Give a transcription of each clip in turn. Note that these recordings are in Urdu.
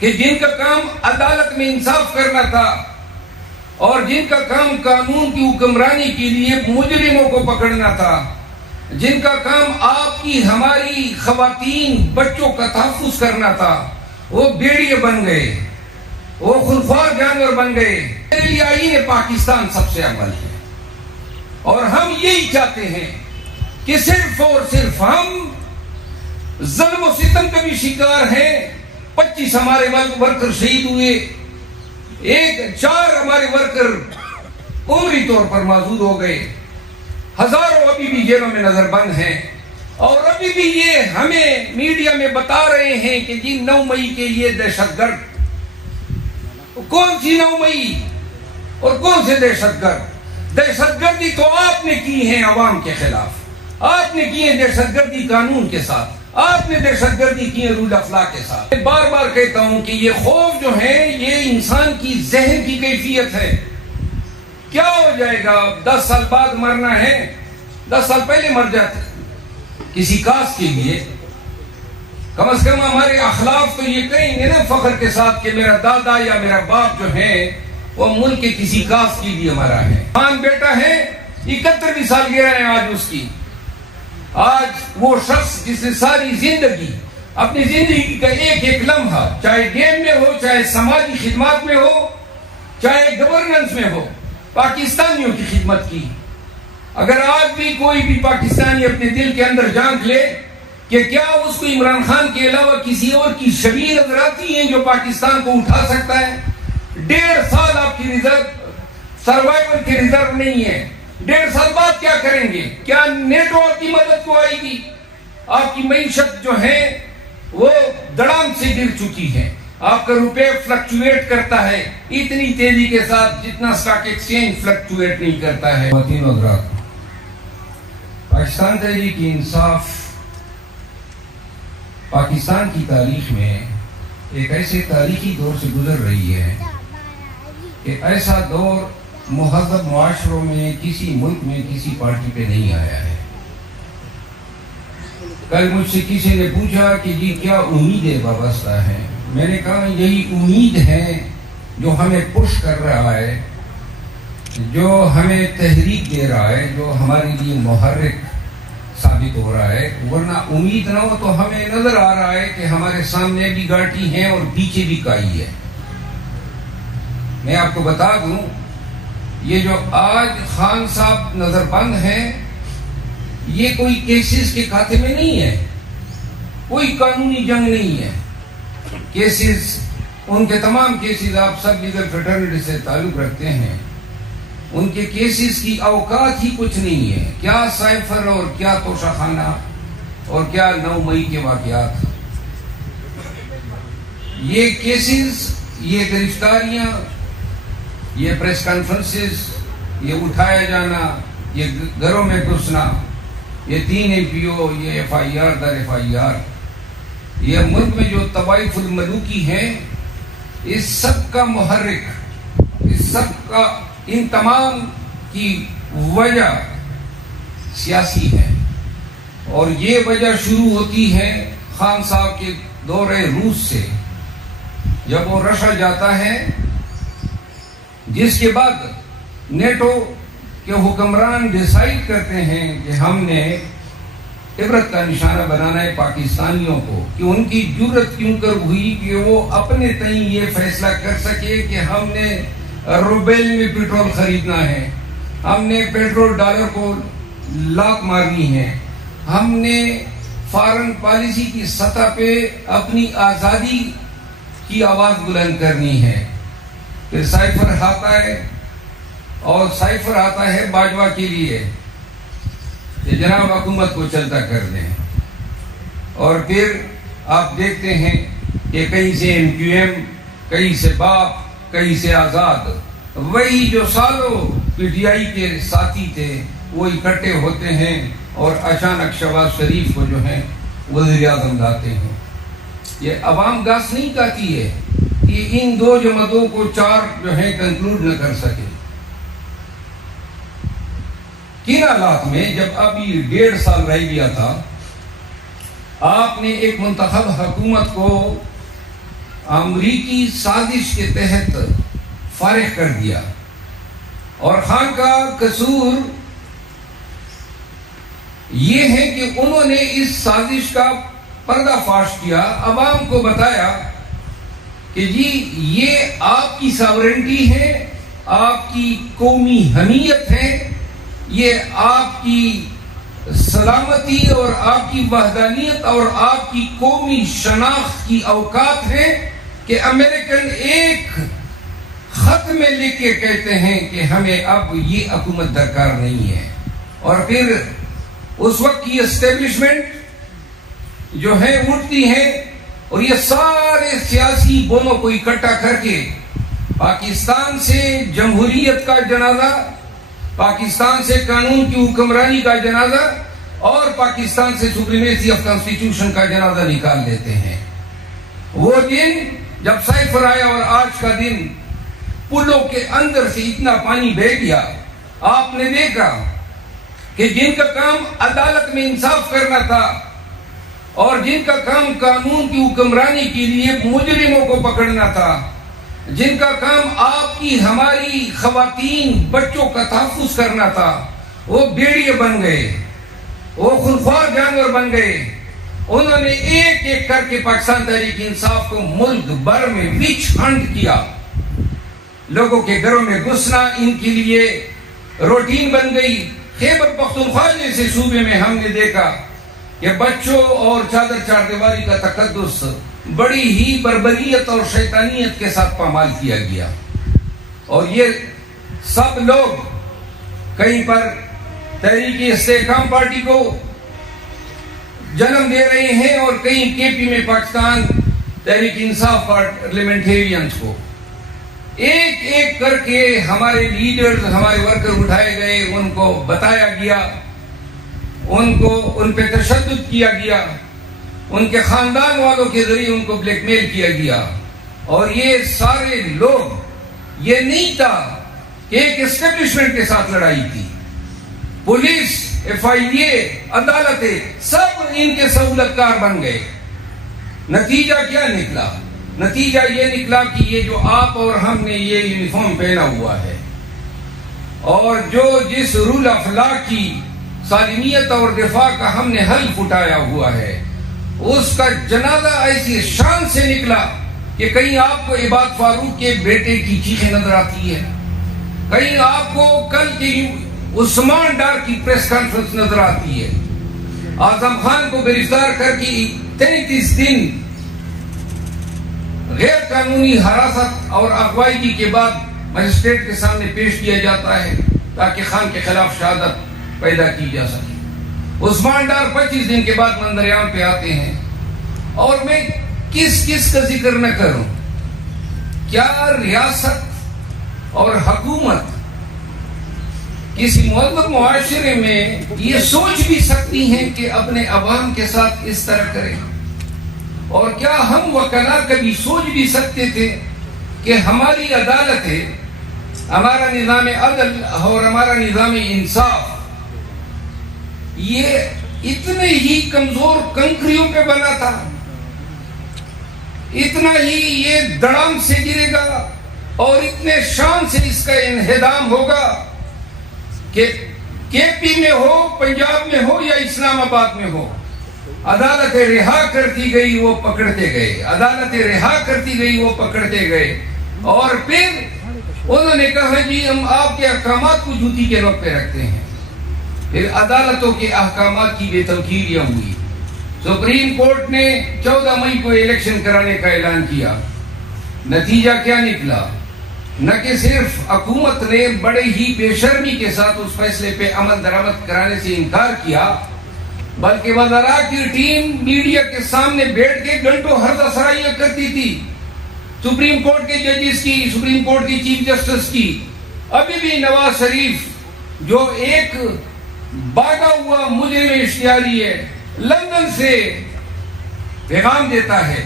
کہ جن کا کام عدالت میں انصاف کرنا تھا اور جن کا کام قانون کی حکمرانی کے لیے مجرموں کو پکڑنا تھا، جن کا کام آپ کی ہماری خواتین بچوں کا تحفظ کرنا تھا، وہ بھیڑیے بن گئے، وہ خونخوار جانور بن گئے۔ میرے لیے آئین پاکستان سب سے اول ہے، اور ہم یہی چاہتے ہیں کہ صرف اور صرف ہم ظلم و ستم کے بھی شکار ہیں۔ 25 ہمارے ورکر شہید ہوئے، 4 ہمارے ورکر عمری طور پر معذور ہو گئے، ہزاروں ابھی بھی جیلوں میں نظر بند ہیں، اور ابھی بھی یہ ہمیں میڈیا میں بتا رہے ہیں کہ جی 9 مئی کے یہ دہشت گرد۔ کون سی 9 مئی اور کون سے دہشت گرد؟ دہشت گردی تو آپ نے کی ہے عوام کے خلاف، آپ نے کی ہے دہشت گردی قانون کے ساتھ، آپ نے دہشت گردی کی ہے رول اخلاق کے ساتھ۔ بار بار کہتا ہوں کہ یہ خوف جو ہے یہ انسان کی ذہن کی کیفیت ہے۔ کیا ہو جائے گا؟ 10 سال بعد مرنا ہے، 10 سال پہلے مر جاتے کسی کاز کے لیے۔ کم از کم ہمارے اخلاق تو یہ کہیں گے نا فخر کے ساتھ کہ میرا دادا یا میرا باپ جو ہے وہ ملک کے کسی کاز کے لیے مرا ہے۔ خان بیٹا ہے، 71ویں سالگرہ ہے آج اس کی۔ آج وہ شخص جس نے ساری زندگی، اپنی زندگی کا ایک ایک لمحہ، چاہے گیم میں ہو، چاہے سماجی خدمات میں ہو، چاہے گورننس میں ہو، پاکستانیوں کی خدمت کی۔ اگر آج بھی کوئی بھی پاکستانی اپنے دل کے اندر جانچ لے کہ کیا اس کو عمران خان کے علاوہ کسی اور کی شبیہ نظر آتی ہیں جو پاکستان کو اٹھا سکتا ہے؟ 1.5 سال آپ کی ریزرو سروائیول کی ریزرو نہیں ہے، 1.5 سال بعد کیا کریں گے؟ کیا نیٹو آپ کی مدد کو آئے گی؟ آپ کی معیشت جو ہے وہ دڑام سے گر چکی ہے، آپ کا روپے فلکچویٹ کرتا ہے اتنی تیزی کے ساتھ جتنا اسٹاک ایکسچینج فلکچویٹ نہیں کرتا ہے۔ خواتین و حضرات، پاکستان تحریک انصاف پاکستان کی تاریخ میں ایک ایسے تاریخی دور سے گزر رہی ہے کہ ایسا دور مہذب معاشروں میں کسی ملک میں کسی پارٹی پہ نہیں آیا ہے۔ کل مجھ سے کسی نے پوچھا کہ جی کیا امیدیں وابستہ ہیں؟ میں نے کہا یہی امید ہے جو ہمیں پش کر رہا ہے، جو ہمیں تحریک دے رہا ہے، جو ہمارے لیے محرک ثابت ہو رہا ہے۔ ورنہ امید نہ ہو تو ہمیں نظر آ رہا ہے کہ ہمارے سامنے بھی گاٹی ہے اور پیچھے بھی کائی ہے۔ میں آپ کو بتا دوں، یہ جو آج خان صاحب نظر بند ہیں، یہ کوئی کیسز کے کھاتے میں نہیں ہے، کوئی قانونی جنگ نہیں ہے۔ کیسز، ان کے تمام کیسز، آپ سب لیگل فریٹرنیٹی سے تعلق رکھتے ہیں، ان کے کیسز کی اوقات ہی کچھ نہیں ہے۔ کیا سائفر اور کیا توشہ خانہ اور کیا 9 مئی کے واقعات۔ یہ کیسز، یہ گرفتاریاں، یہ پریس کانفرنسز، یہ اٹھایا جانا، یہ گھروں میں گھسنا، یہ 3 MPO، یہ FIR در FIR، یہ ملک میں جو طوائف الملوکی ہیں، اس سب کا محرک، اس سب کا، ان تمام کی وجہ سیاسی ہے، اور یہ وجہ شروع ہوتی ہے خان صاحب کے دور روس سے، جب وہ رشا جاتا ہے، جس کے بعد نیٹو کے حکمران ڈیسائیڈ کرتے ہیں کہ ہم نے عبرت کا نشانہ بنانا ہے پاکستانیوں کو، کہ ان کی جرت کیوں کر ہوئی کہ وہ اپنے تئیں یہ فیصلہ کر سکے کہ ہم نے روبیل میں پیٹرول خریدنا ہے، ہم نے پیٹرول ڈالر کو لاک مارنی ہے، ہم نے فارن پالیسی کی سطح پہ اپنی آزادی کی آواز بلند کرنی ہے۔ پھر سائفر آتا ہے، اور سائفر آتا ہے باجوہ کے لیے کہ جناب حکومت کو چلتا کر دیں، اور پھر آپ دیکھتے ہیں کہ کہیں سے MQM، کہیں سے باپ، کہیں سے آزاد، وہی جو سالوں PTI کے ساتھی تھے وہ اکٹھے ہوتے ہیں اور اچانک شہباز شریف کو جو ہے وزیر اعظم لاتے ہیں۔ یہ عوام گاس نہیں کہتی ہے کہ ان 2 جماعتوں کو 4 جو ہے کنکلوڈ نہ کر سکے۔ کن حالات میں جب ابھی 1.5 سال رہ گیا تھا، آپ نے ایک منتخب حکومت کو امریکی سازش کے تحت فارغ کر دیا، اور خان کا قصور یہ ہے کہ انہوں نے اس سازش کا پردہ فاش کیا، عوام کو بتایا کہ جی یہ آپ کی ساورنٹی ہے، آپ کی قومی حمیت ہے، یہ آپ کی سلامتی اور آپ کی وحدانیت اور آپ کی قومی شناخت کی اوقات ہے کہ امریکن ایک خط میں لکھ کے کہتے ہیں کہ ہمیں اب یہ حکومت درکار نہیں ہے۔ اور پھر اس وقت کی اسٹیبلشمنٹ جو ہے اٹھتی ہے اور یہ سارے سیاسی بولوں کو اکٹھا کر کے پاکستان سے جمہوریت کا جنازہ، پاکستان سے قانون کی حکمرانی کا جنازہ اور پاکستان سے سپریمیسی آف کانسٹیٹیوشن کا جنازہ نکال لیتے ہیں۔ وہ دن جب سائفر آیا اور آج کا دن پلوں کے اندر سے اتنا پانی بہہ گیا، آپ نے دیکھا کہ جن کا کام عدالت میں انصاف کرنا تھا اور جن کا کام قانون کی حکمرانی کے لیے مجرموں کو پکڑنا تھا، جن کا کام آپ کی ہماری خواتین بچوں کا تحفظ کرنا تھا، وہ بھیڑیے بن گئے، وہ خونخوار جانور بن گئے۔ انہوں نے ایک ایک کر کے پاکستان تحریک انصاف کو ملک بھر میں وچ ہنٹ کیا، لوگوں کے گھروں میں گھسنا ان کے لیے روٹین بن گئی۔ خیبر پختونخوا جیسے صوبے میں ہم نے دیکھا کہ بچوں اور چادر چاردیواری کا تقدس بڑی ہی بربریت اور شیطانیت کے ساتھ پامال کیا گیا، اور یہ سب لوگ کہیں پر تحریک استحکام پارٹی کو جنم دے رہے ہیں اور کہیں کے پی میں پاکستان تحریک انصاف پارلیمنٹیرینز کو۔ ایک ایک کر کے ہمارے لیڈرز، ہمارے ورکر اٹھائے گئے، ان کو بتایا گیا، ان پہ تشدد کیا گیا، ان کے خاندان والوں کے ذریعے ان کو بلیک میل کیا گیا۔ اور یہ سارے لوگ، یہ نہیں تھا کہ ایک اسٹیبلشمنٹ کے ساتھ لڑائی تھی، پولیس، ایف آئی اے، عدالتیں سب ان کے سہولت کار بن گئے۔ نتیجہ کیا نکلا؟ نتیجہ یہ نکلا کہ یہ جو آپ اور ہم نے یہ یونیفارم پہنا ہوا ہے اور جو جس رول آف لا کی سالمیت اور دفاع کا ہم نے حلف اٹھایا ہوا ہے، اس کا جنازہ ایسی شان سے نکلا کہ کہیں آپ کو عباد فاروق کے بیٹے کی چیخیں نظر آتی ہے، کہیں آپ کو کل کی عثمان ڈار کی پریس کانفرنس نظر آتی ہے، اعظم خان کو گرفتار کر کے 33 دن غیر قانونی حراست اور اغوائی کے بعد مجسٹریٹ کے سامنے پیش کیا جاتا ہے تاکہ خان کے خلاف شہادت پیدا کی جا سکے۔ عثمان ڈار 25 دن کے بعد منظر-عام پہ آتے ہیں، اور میں کس کا ذکر نہ کروں، کیا ریاست اور حکومت کسی مہذب معاشرے میں یہ سوچ بھی سکتی ہیں کہ اپنے عوام کے ساتھ اس طرح کریں؟ اور کیا ہم وکلا کبھی سوچ بھی سکتے تھے کہ ہماری عدالتیں، ہمارا نظام عدل اور ہمارا نظام انصاف یہ اتنے ہی کمزور کنکریوں پہ بنا تھا، اتنا ہی یہ دڑام سے گرے گا اور اتنے شان سے اس کا انہدام ہوگا کہ کے پی میں ہو، پنجاب میں ہو یا اسلام آباد میں ہو، عدالتیں رہا کرتی گئی وہ پکڑتے گئے، عدالتیں رہا کرتی گئی وہ پکڑتے گئے، اور پھر انہوں نے کہا جی ہم آپ کے احکامات کو جوتی کے نوک پہ رکھتے ہیں۔ پھر عدالتوں کے احکامات کی بے توقیریاں ہوئی۔ سپریم کورٹ نے 14 مئی کو الیکشن کرانے کا اعلان کیا، نتیجہ کیا نکلا؟ نہ کہ صرف حکومت نے بڑے ہی بے شرمی کے ساتھ اس فیصلے پہ عمل درآمد کرانے سے انکار کیا، بلکہ وزراء کی ٹیم میڈیا کے سامنے بیٹھ کے گھنٹوں ہردہ سرائیاں کرتی تھی سپریم کورٹ کے ججز کی، سپریم کورٹ کی چیف جسٹس کی۔ ابھی بھی نواز شریف جو ایک بھاگا ہوا مجرم اشتہاری ہے، لندن سے پیغام دیتا ہے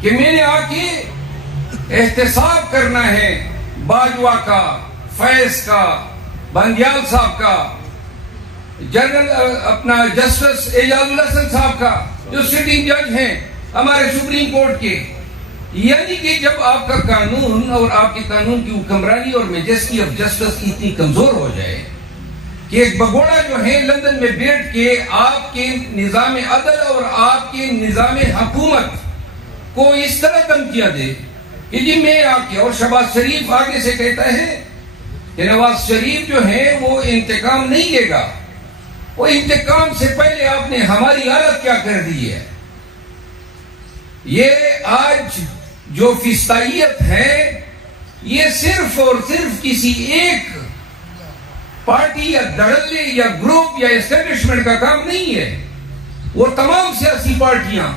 کہ میں نے آ کے احتساب کرنا ہے باجوہ کا، فیض کا، بندیال صاحب کا، جنرل اپنا جسٹس اعجاز الحسن صاحب کا، جو سٹنگ جج ہیں ہمارے سپریم کورٹ کے۔ یعنی کہ جب آپ کا قانون اور آپ کے قانون کی حکمرانی اور میجسٹی آف جسٹس اتنی کمزور ہو جائے کہ ایک بگوڑا جو ہے لندن میں بیٹھ کے آپ کے نظام عدل اور آپ کے نظام حکومت کو اس طرح دھمکیاں دے کہ جی میں آ کے، اور شہباز شریف آگے سے کہتا ہے کہ نواز شریف جو ہے وہ انتقام نہیں لے گا، وہ انتقام سے پہلے آپ نے ہماری حالت کیا کر دی ہے۔ یہ آج جو فسطائیت ہے یہ صرف اور صرف کسی ایک پارٹی یا دھڑلے یا گروپ یا اسٹیبلشمنٹ کا کام نہیں ہے، وہ تمام سیاسی پارٹیاں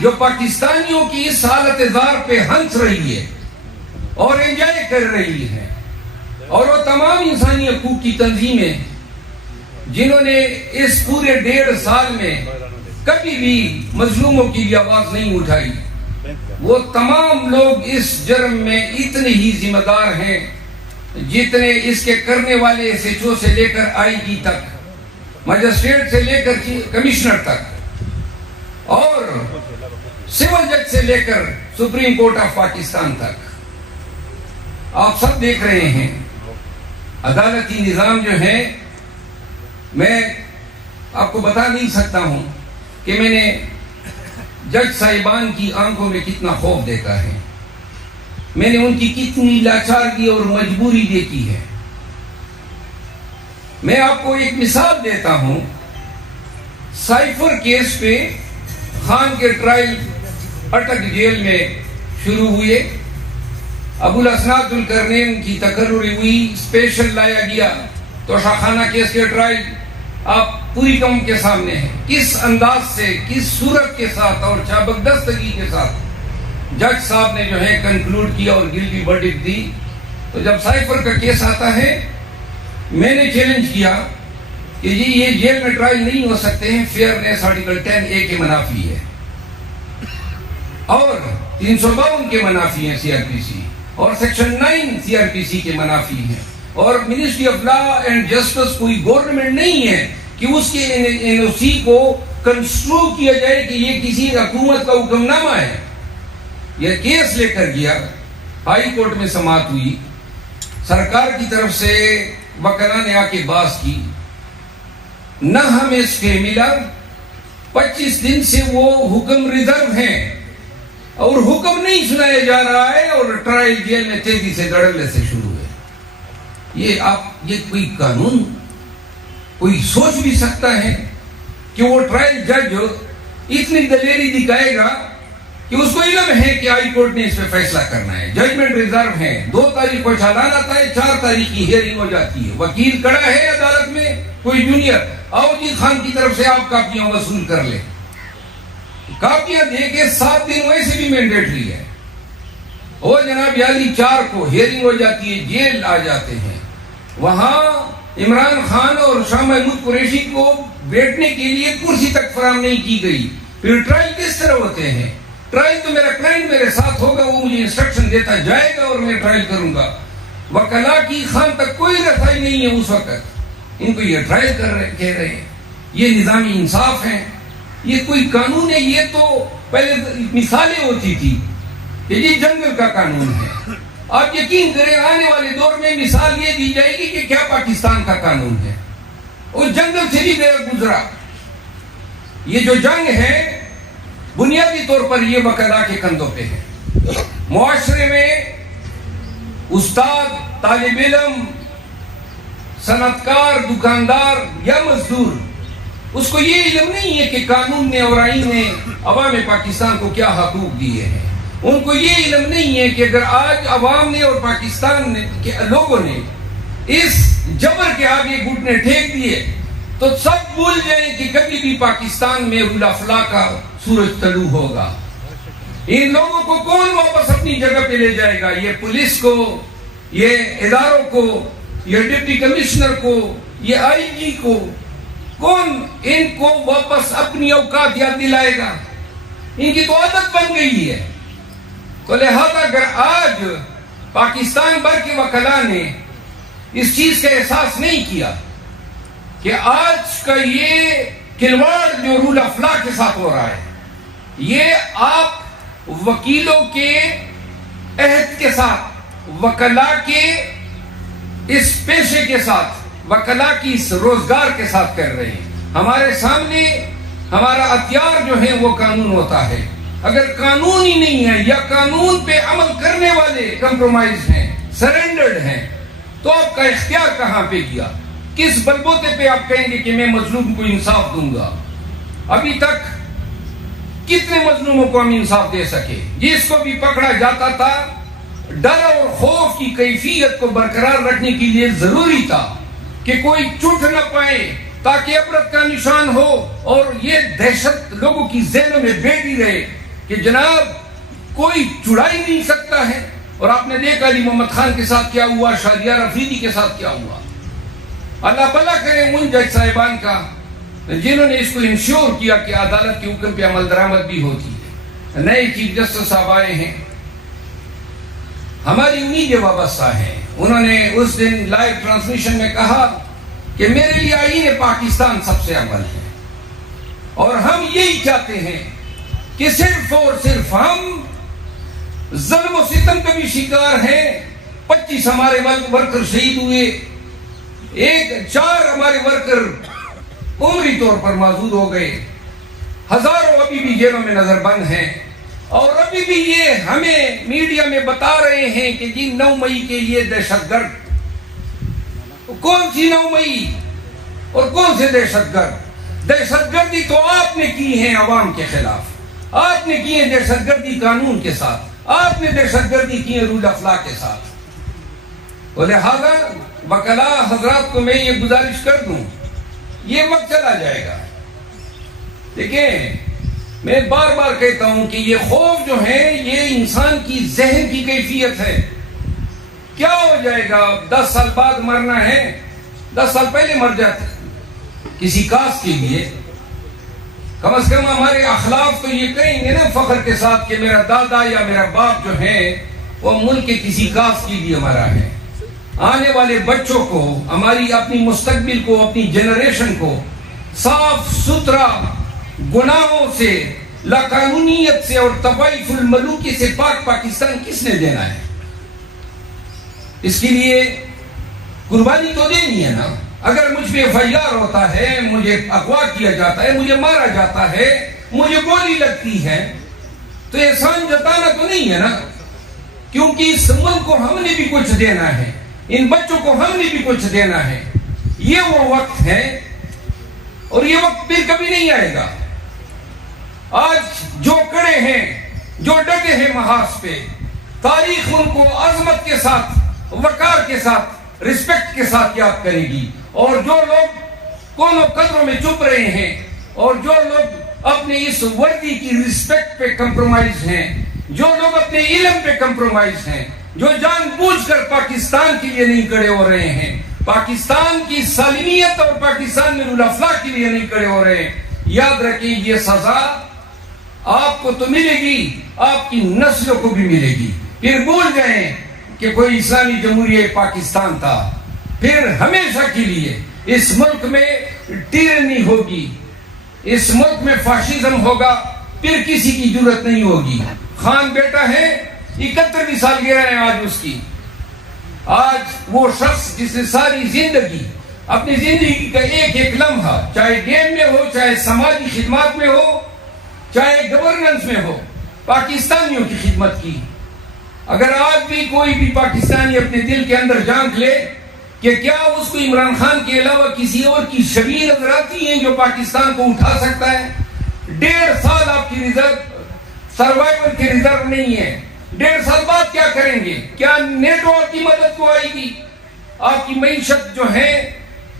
جو پاکستانیوں کی اس حالت زار پہ ہنس رہی ہے اور انجوائے کر رہی ہے، اور وہ تمام انسانی حقوق کی تنظیمیں جنہوں نے اس پورے 1.5 سال میں کبھی بھی مظلوموں کی بھی آواز نہیں اٹھائی، وہ تمام لوگ اس جرم میں اتنے ہی ذمہ دار ہیں جتنے اس کے کرنے والے ایس ایچ او سے لے کر آئی جی تک، مجسٹریٹ سے لے کر کمشنر تک، اور سول جج سے لے کر سپریم کورٹ آف پاکستان تک۔ آپ سب دیکھ رہے ہیں عدالتی نظام جو ہے، میں آپ کو بتا نہیں سکتا ہوں کہ میں نے جج صاحبان کی آنکھوں میں کتنا خوف دیکھا ہے، میں نے ان کی کتنی لاچارگی اور مجبوری دیکھی ہے۔ میں آپ کو ایک مثال دیتا ہوں، سائفر کیس پہ خان کے ٹرائل اٹک جیل میں شروع ہوئے، ابو الاسناد القرنین کی تقرری ہوئی، اسپیشل لایا گیا، توشہ خانہ کیس کے ٹرائل آپ پوری قوم کے سامنے ہیں، کس انداز سے، کس صورت کے ساتھ اور چابکدستگی کے ساتھ جج صاحب نے جو ہے کنکلوڈ کیا اور گلٹی ورڈکٹ دی۔ تو جب سائفر کا کیس آتا ہے، میں نے چیلنج کیا کہ جی یہ جیل میں ٹرائل نہیں ہو سکتے ہیں، فیئرنیس آرٹیکل 10A کے منافی ہے اور 352 کے منافی ہیں CRPC، اور سیکشن 9 CRPC کے منافی ہیں، اور ministry of law and justice کوئی گورنمنٹ نہیں ہے کہ اس کے NOC کو کنسٹرو کیا جائے کہ یہ کسی حکومت کا حکم نامہ ہے۔ یہ کیس لے کر گیا، ہائی کورٹ میں سماعت ہوئی، سرکار کی طرف سے وکلاء نے آ کے بحث کی، نہ ہمیں اسٹے ملا، 25 دن سے وہ حکم ریزرو ہیں اور حکم نہیں سنایا جا رہا ہے، اور ٹرائل جیل میں تیزی سے دھڑلے سے شروع ہے۔ یہ کوئی قانون کوئی سوچ بھی سکتا ہے کہ وہ ٹرائل جج اتنی دلیری دکھائے گا کہ اس کو علم ہے کہ ہائی کورٹ نے اس پہ فیصلہ کرنا ہے، ججمنٹ ریزرو ہے، 2 تاریخ کو چالان آتا ہے، 4 تاریخ کی ہیئرنگ ہو جاتی ہے، وکیل کڑا ہے عدالت میں، کوئی جونیئر، آؤ جی خان کی طرف سے آپ کاپیاں وصول کر لیں، کاپیاں دے کے 7 دن ویسے بھی مینڈیٹری ہے، اور جناب یالی 4 کو ہیئرنگ ہو جاتی ہے، جیل آ جاتے ہیں، وہاں عمران خان اور شاہ محمود قریشی کو بیٹھنے کے لیے کرسی تک فراہم نہیں کی گئی۔ پھر ٹرائل کس طرح ہوتے ہیں؟ ٹرائل تو میرا کلائنٹ میرے ساتھ ہوگا، وہ مجھے انسٹرکشن دیتا جائے گا اور میں ٹرائل کروں گا۔ وکلاء کی خان تک کوئی رسائی نہیں ہے اس وقت، ان کو یہ ٹرائل کہہ رہے ہیں، یہ نظامی انصاف ہے، یہ کوئی قانون ہے؟ یہ تو پہلے مثالیں ہوتی تھی کہ یہ جنگل کا قانون ہے، آپ یقین کریں آنے والے دور میں مثال یہ دی جائے گی کہ کیا پاکستان کا قانون ہے، اس جنگل سے بھی بے گزرا۔ یہ جو جنگ ہے بنیادی طور پر یہ وکلاء کے کندھوں پہ ہے۔ معاشرے میں استاد، طالب علم، صنعتکار، دکاندار یا مزدور، اس کو یہ علم نہیں ہے کہ قانون نے اور آئین نے عوام پاکستان کو کیا حقوق دیے ہیں، ان کو یہ علم نہیں ہے کہ اگر آج عوام نے اور پاکستان کے لوگوں نے اس جبر کے آگے گھٹنے ٹھیک دیے تو سب بھول جائیں کہ کبھی بھی پاکستان میں رول آف لا کا سورج طلوع ہوگا۔ ان لوگوں کو کون واپس اپنی جگہ پہ لے جائے گا؟ یہ پولیس کو، یہ اداروں کو، یہ ڈپٹی کمشنر کو، یہ IG کو، کون ان کو واپس اپنی اوقات یاد دلائے گا؟ ان کی تو عادت بن گئی ہے۔ تو لہذا اگر آج پاکستان بھر کے وکلاء نے اس چیز کا احساس نہیں کیا کہ آج کا یہ کھلواڑ جو رول آف لا کے ساتھ ہو رہا ہے، یہ آپ وکیلوں کے عہد کے ساتھ، وکلا کے اس پیشے کے ساتھ، وکلا کی اس روزگار کے ساتھ کر رہے ہیں. ہمارے سامنے ہمارا ہتھیار جو ہے وہ قانون ہوتا ہے. اگر قانون ہی نہیں ہے یا قانون پہ عمل کرنے والے کمپرومائز ہیں، سرنڈرڈ ہیں، تو آپ کا اختیار کہاں پہ گیا؟ کس بلبوتے پہ آپ کہیں گے کہ میں مظلوم کو انصاف دوں گا؟ ابھی تک کتنے مظلوموں کو ہم انصاف دے سکے؟ جس کو بھی پکڑا جاتا تھا، ڈر اور خوف کی کیفیت کو برقرار رکھنے کے لیے ضروری تھا کہ کوئی چھوٹ نہ پائے تاکہ عبرت کا نشان ہو، اور یہ دہشت لوگوں کی ذہنوں میں بیٹھی رہے کہ جناب کوئی چھڑا ہی نہیں سکتا ہے. اور آپ نے دیکھا علی محمد خان کے ساتھ کیا ہوا، شادیہ رفیدی کے ساتھ کیا ہوا. اللہ بھلا کرے ان جج صاحبان کا جنہوں نے اس کو انشور کیا کہ عدالت کے حکم پہ عمل درآمد بھی ہوتی ہے. نئے چیف جسٹس صاحب آئے ہیں، ہماری امیدیں وابستہ ہیں. انہوں نے اس دن لائیو ٹرانسمیشن میں کہا کہ میرے لیے آئین پاکستان سب سے اول ہے، اور ہم یہی چاہتے ہیں کہ صرف اور صرف ہم ظلم و ستم کے بھی شکار ہیں. 25 ہمارے ورکر شہید ہوئے، 4 ہمارے ورکر عمری طور پر معذور ہو گئے، ہزاروں ابھی بھی جیلوں میں نظر بند ہیں، اور ابھی بھی یہ ہمیں میڈیا میں بتا رہے ہیں کہ جی 9 مئی کے یہ دہشت گرد. کون سی 9 مئی اور کون سے دہشت گرد؟ دہشت گردی تو آپ نے کی ہے عوام کے خلاف، آپ نے کی ہے دہشت گردی قانون کے ساتھ، آپ نے دہشت گردی کی ہے رول آف لا کے ساتھ. لہذا وکلا حضرات کو میں یہ گزارش کر دوں، یہ وقت چلا جائے گا. دیکھیں میں بار بار کہتا ہوں کہ یہ خوف جو ہے یہ انسان کی ذہن کی کیفیت ہے. کیا ہو جائے گا؟ 10 سال بعد مرنا ہے، 10 سال پہلے مر جاتے کسی کاز کے لیے. کم از کم ہمارے اخلاق تو یہ کہیں گے نا فخر کے ساتھ کہ میرا دادا یا میرا باپ جو ہے وہ ملک کے کسی کاز کے لیے مرا ہے. آنے والے بچوں کو، ہماری اپنی مستقبل کو، اپنی جنریشن کو صاف ستھرا، گناہوں سے، لاقانونیت سے اور طوائف الملوکی سے پاک پاکستان کس نے دینا ہے؟ اس کے لیے قربانی تو دینی ہے نا. اگر مجھ پہ FIR ہوتا ہے، مجھے اغوا کیا جاتا ہے، مجھے مارا جاتا ہے، مجھے گولی لگتی ہے، تو احسان جتانا تو نہیں ہے نا، کیونکہ اس ملک کو ہم نے بھی کچھ دینا ہے، ان بچوں کو ہم نے بھی کچھ دینا ہے. یہ وہ وقت ہے، اور یہ وقت پھر کبھی نہیں آئے گا. آج جو کڑے ہیں، جو ڈٹے ہیں محاذ پہ، تاریخ ان کو عظمت کے ساتھ، وقار کے ساتھ، رسپیکٹ کے ساتھ یاد کرے گی. اور جو لوگ کونوں قدروں میں چھپ رہے ہیں، اور جو لوگ اپنے اس وردی کی رسپیکٹ پہ کمپرومائز ہیں، جو لوگ اپنے علم پہ کمپرومائز ہیں، جو جان بوجھ کر پاکستان کے لیے نہیں کھڑے ہو رہے ہیں، پاکستان کی سالمیت اور پاکستان میں رول آف لا کے لیے نہیں کھڑے ہو رہے ہیں، یاد رکھیں یہ سزا آپ کو تو ملے گی، آپ کی نسلوں کو بھی ملے گی. پھر بھول جائیں کہ کوئی اسلامی جمہوریہ پاکستان تھا. پھر ہمیشہ کے لیے اس ملک میں ٹیرنی ہوگی، اس ملک میں فاشزم ہوگا، پھر کسی کی ضرورت نہیں ہوگی. خان بیٹا ہے، 71ویں سالگرہ ہے آج اس کی. آج وہ شخص جس نے ساری زندگی، اپنی زندگی کا ایک ایک لمحہ، چاہے گیم میں ہو، چاہے سماجی خدمات میں ہو، چاہے گورننس میں ہو، پاکستانیوں کی خدمت کی. اگر آج بھی کوئی بھی پاکستانی اپنے دل کے اندر جھانک لے کہ کیا اس کو عمران خان کے علاوہ کسی اور کی شبیہ نظر آتی ہیں جو پاکستان کو اٹھا سکتا ہے؟ 1.5 سال آپ کی ریزرو سروائیول کی ریزرو نہیں ہے. 1.5 سال بعد کیا کریں گے؟ کیا نیٹو آپ کی مدد کو آئے گی؟ آپ کی معیشت جو ہے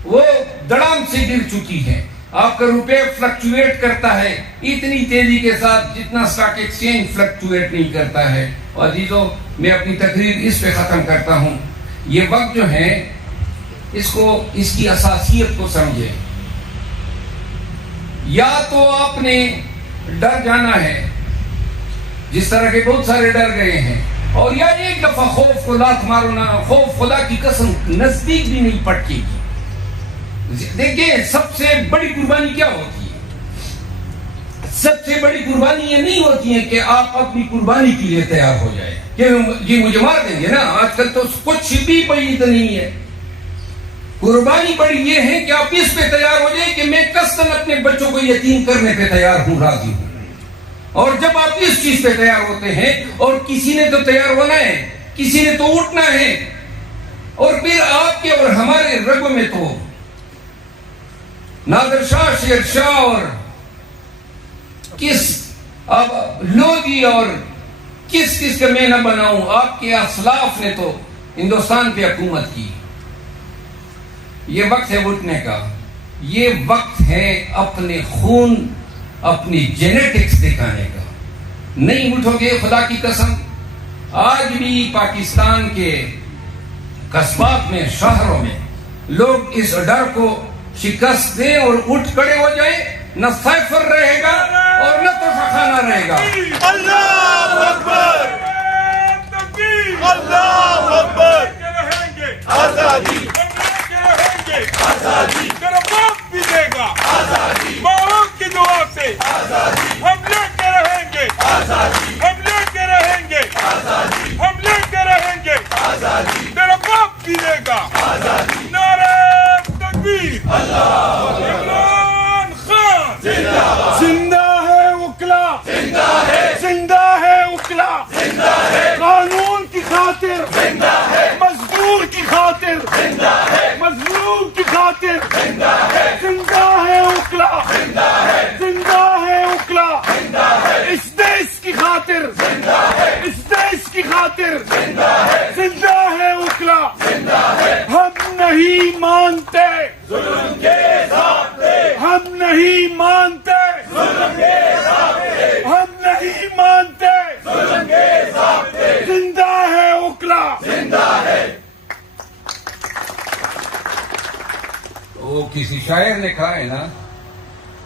وہ دڑام سے گر چکی ہے. آپ کا روپے فلکچویٹ کرتا ہے اتنی تیزی کے ساتھ جتنا سٹاک ایکسچینج فلکچویٹ نہیں کرتا ہے. اور عزیزو، میں اپنی تقریر اس پہ ختم کرتا ہوں. یہ وقت جو ہے اس کو، اس کی اساسیت کو سمجھے. یا تو آپ نے ڈر جانا ہے جس طرح کے بہت سارے ڈر گئے ہیں، اور یا ایک دفعہ خوف کو لات مارو نا، خوف خدا کی قسم نزدیک بھی نہیں پٹکے گی. دیکھیں سب سے بڑی قربانی کیا ہوتی ہے؟ سب سے بڑی قربانی یہ نہیں ہوتی ہے کہ آپ اپنی قربانی کے لیے تیار ہو جائیں کہ جی مجھے مار دیں گے نا. آج کل تو کچھ بھی بعید نہیں ہے. قربانی بڑی یہ ہے کہ آپ اس پہ تیار ہو جائیں کہ میں قصداً اپنے بچوں کو یتیم کرنے پہ تیار ہوں, راضی ہوں. اور جب آپ اس چیز پہ تیار ہوتے ہیں, اور کسی نے تو تیار ہونا ہے, کسی نے تو اٹھنا ہے, اور پھر آپ کے اور ہمارے رگوں میں تو نادر شاہ, شیر شاہ اور کس اب لودھی اور کس کس کا میں نہ بناؤں, آپ کے اسلاف نے تو ہندوستان پہ حکومت کی. یہ وقت ہے اٹھنے کا, یہ وقت ہے اپنے خون, اپنی جینیٹکس دکھانے کا. نہیں اٹھو گے خدا کی قسم, آج بھی پاکستان کے قصبات میں, شہروں میں لوگ اس ڈر کو شکست دیں اور اٹھ کھڑے ہو جائیں. نہ سائفر رہے گا اور نہ تو خانہ رہے گا. اللہ اکبر, اللہ اکبر. آزادی, آزادی, میرا باپ بھی دے گا آزادی, ماں کی دعا سے آزادی, ہم لے کے رہیں گے آزادی, ہم لے کے رہیں گے آزادی, ہم لے کے رہیں گے آزادی, میرا باپ بھی دے گا آزادی. نعرہ تکبیر, اللہ عمران خان زندہ ہے, وکلا زندہ ہے, زندہ ہے وکلا زندہ ہے, قانون کی خاطر زندہ ہے, مزدور کی خاطر زندہ ہے, مظلوم کی خاطر زندہ ہے, زندہ ہے وکلا زندہ ہے, زندہ ہے وکلا زندہ ہے, اس دیش کی خاطر زندہ ہے, اس دیش کی خاطر زندہ ہے, زندہ ہے وکلا زندہ ہے. ہم نہیں مانتے ظلم کے ضابطے, ہم نہیں مانتے ظلم کے ضابطے, ہم نہیں مانتے ظلم کے ضابطے. زندہ ہے وکلا زندہ ہے. وہ کسی شاعر نے کہا ہے نا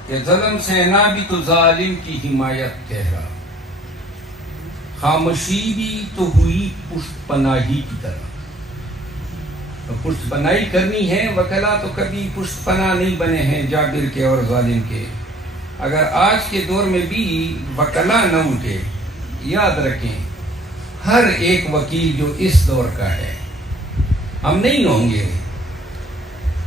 کہ ظلم سے نہ بھی تو ظالم کی حمایت کہہ رہا, خاموشی بھی تو ہوئی پشت پناہی کی طرح. پشت پناہی کرنی ہے, وکلا تو کبھی پشت پناہ نہیں بنے ہیں جابر کے اور ظالم کے. اگر آج کے دور میں بھی وکلا نہ اٹھے, یاد رکھیں ہر ایک وکیل جو اس دور کا ہے, ہم نہیں ہوں گے,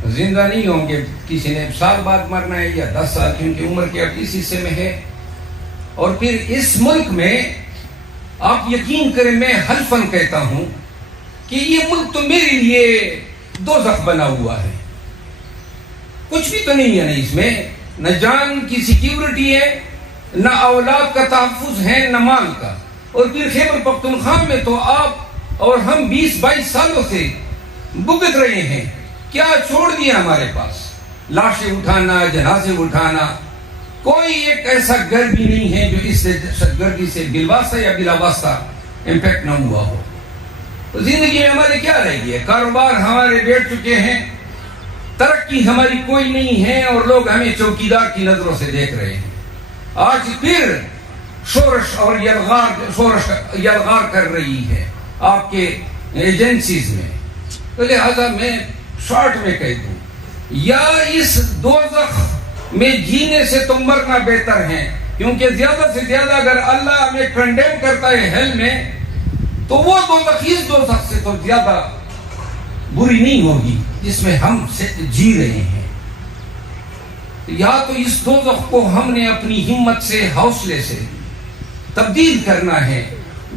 زندہ نہیں ہوں گے, کسی نے سال بعد مرنا ہے یا 10 سال, کیونکہ عمر کے اب اس حصے میں ہے. اور پھر اس ملک میں آپ یقین کریں, میں حلفاً کہتا ہوں کہ یہ ملک تو میرے لیے دوزخ بنا ہوا ہے. کچھ بھی تو نہیں ہے نا اس میں, نہ جان کی سیکیورٹی ہے, نہ اولاد کا تحفظ ہے, نہ مال کا. اور پھر خیبر پختونخوا میں تو آپ اور ہم 20-22 سالوں سے بھگت رہے ہیں. کیا چھوڑ دیا ہمارے پاس؟ لاشیں اٹھانا, جنازے اٹھانا. کوئی ایک ایسا گھر بھی نہیں ہے جو اس گردی سے بالواسطہ یا بلا واسطہ امپیکٹ نہ ہوا ہو. تو زندگی میں ہمارے کیا رہ گئی ہے؟ کاروبار ہمارے بیٹھ چکے ہیں, ترقی ہماری کوئی نہیں ہے, اور لوگ ہمیں چوکیدار کی نظروں سے دیکھ رہے ہیں. آج پھر شورش اور یلغار کر رہی ہے آپ کے ایجنسیز میں. تو لہذا میں شارٹ میں کہہ دوں, یا اس دوزخ میں جینے سے تو مرنا بہتر ہے, کیونکہ زیادہ سے زیادہ اگر اللہ ہمیں کنڈیم کرتا ہے ہیل میں, تو وہ دوزخ اس دوزخ سے تو زیادہ بری نہیں ہوگی جس میں ہم جی رہے ہیں. یا تو اس دوزخ کو ہم نے اپنی ہمت سے, حوصلے سے تبدیل کرنا ہے.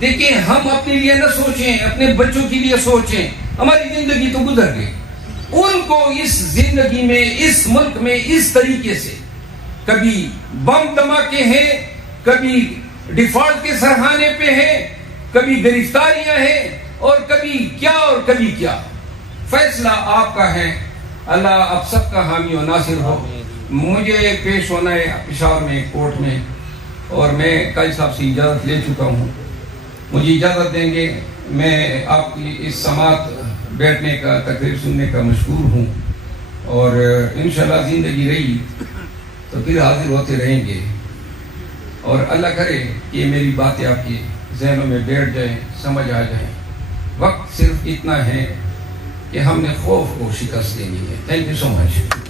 دیکھیں, ہم اپنے لیے نہ سوچیں, اپنے بچوں کے لیے سوچیں. ہماری زندگی تو گزر گئی, ان کو اس زندگی میں, اس ملک میں اس طریقے سے کبھی بم دھماکے ہیں, کبھی ڈیفالٹ کے سرحانے پہ ہیں, کبھی گرفتاریاں ہیں, اور کبھی کیا اور کبھی کیا. فیصلہ آپ کا ہے, اللہ آپ سب کا حامی و ناصر ہو. مجھے پیش ہونا ہے پشاور میں کورٹ میں, اور میں قاضی صاحب سے اجازت لے چکا ہوں. مجھے اجازت دیں گے, میں آپ کی اس سماعت بیٹھنے کا, تقریر سننے کا مشکور ہوں, اور انشاءاللہ زندگی رہی تو پھر حاضر ہوتے رہیں گے. اور اللہ کرے کہ میری باتیں آپ کے ذہنوں میں بیٹھ جائیں, سمجھ آ جائیں. وقت صرف اتنا ہے کہ ہم نے خوف کو شکست دینی ہے. Thank you so much.